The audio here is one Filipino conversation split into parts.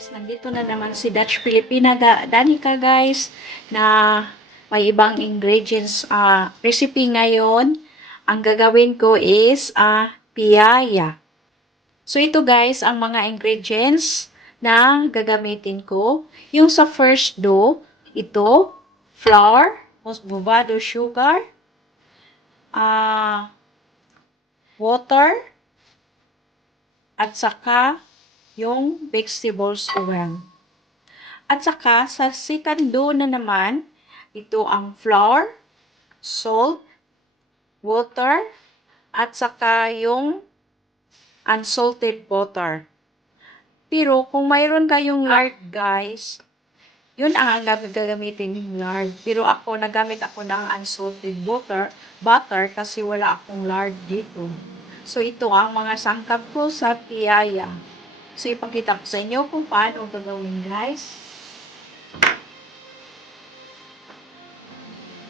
guys, nandito na naman si Dutch Filipina Danica guys na may ibang ingredients recipe ngayon. Ang gagawin ko is piyaya. So ito guys ang mga ingredients na gagamitin ko. Yung sa first dough, ito flour, musbubado sugar, water, at saka yung vegetables oil. At saka, sa second dough na naman, ito ang flour, salt, water, at saka yung unsalted butter. Pero kung mayroon kayong lard guys, yun ang gagamitin yung lard. Pero nagamit ako ng unsalted butter kasi wala akong lard dito. So ito ang mga sangkap ko sa piyaya. So, ipakita ko sa inyo kung paano gagawin, guys.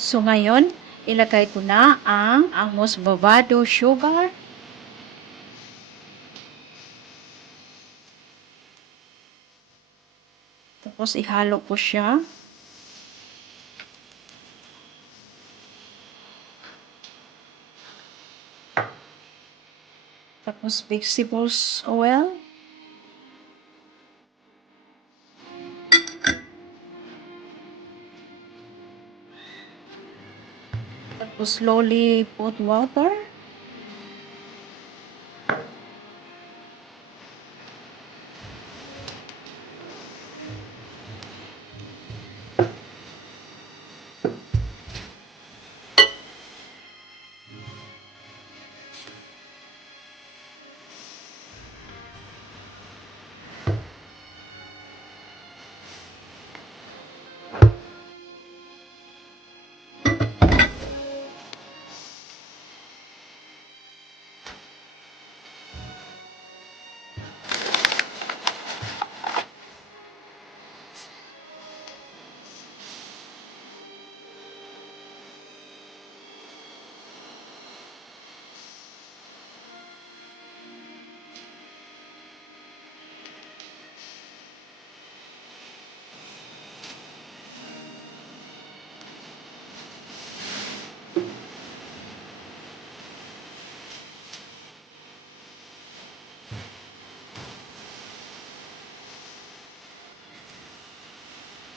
So, ngayon, ilagay ko na ang musbabado sugar. Tapos, ihalo ko siya. Tapos, vegetables oil. Tapos, slowly put water.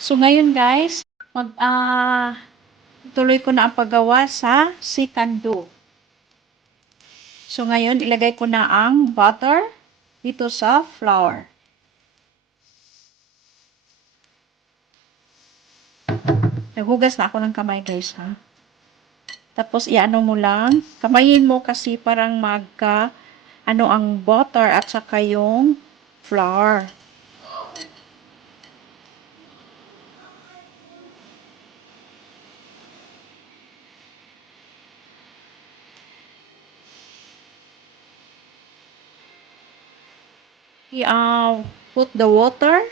So, ngayon guys, tuloy ko na ang paggawa sa second dough. So, ngayon, ilagay ko na ang butter dito sa flour. Naghugas na ako ng kamay guys ha. Tapos, iano mo lang. Kamayin mo kasi parang ang butter at saka yung flour. Put the water.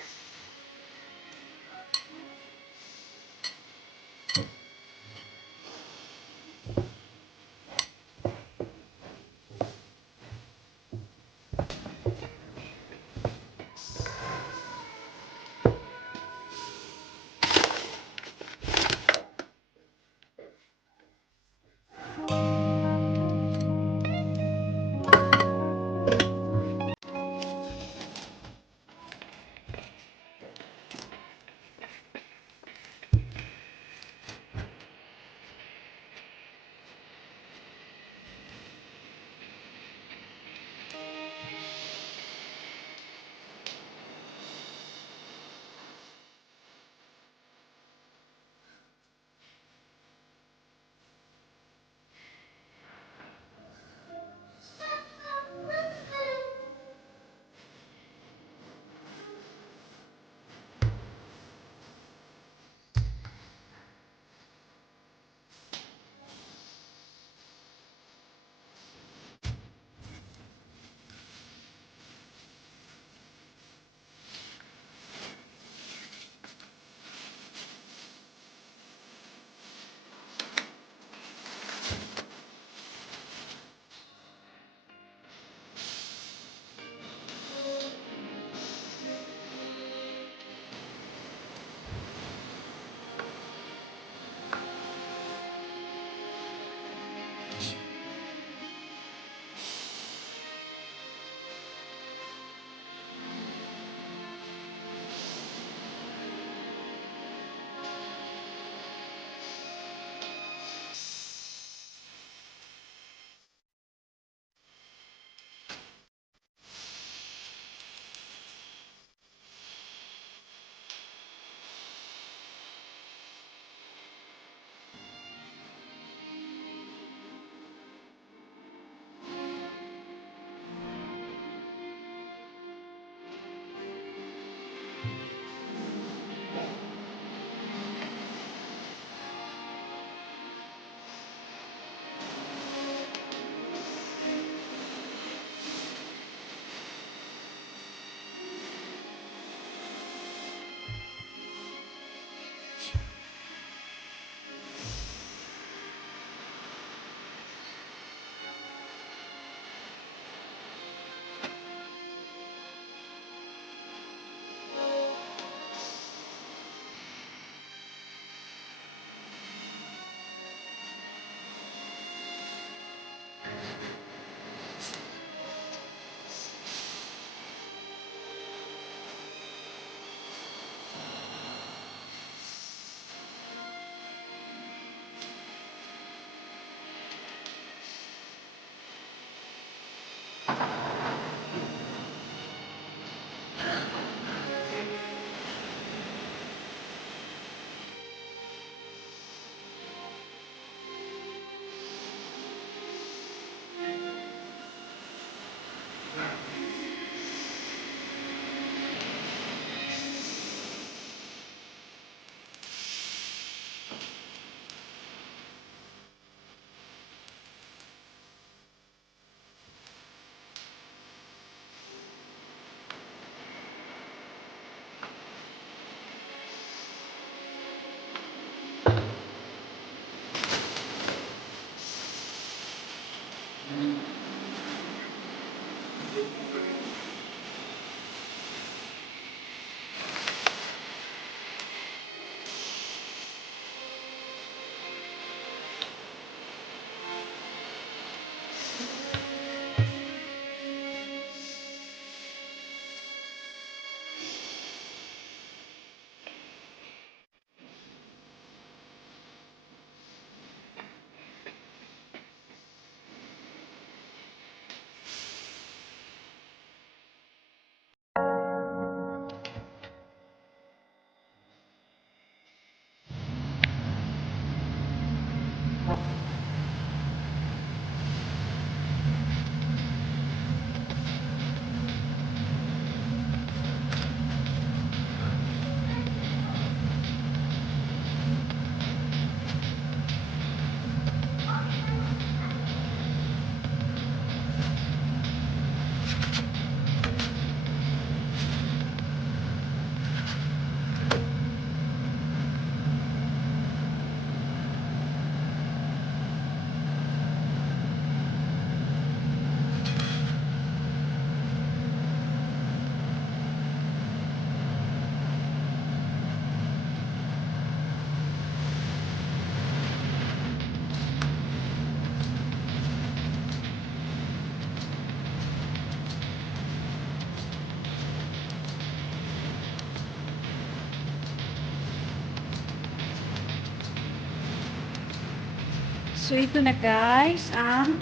So, ito na guys, ang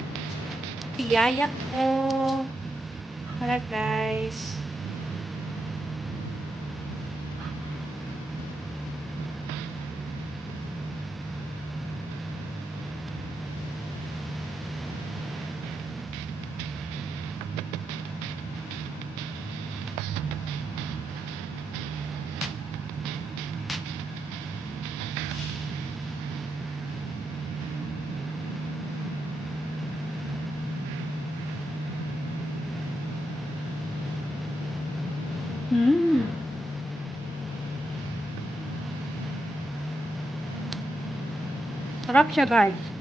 tiyayak ko. Hala guys. Sarap siya guys.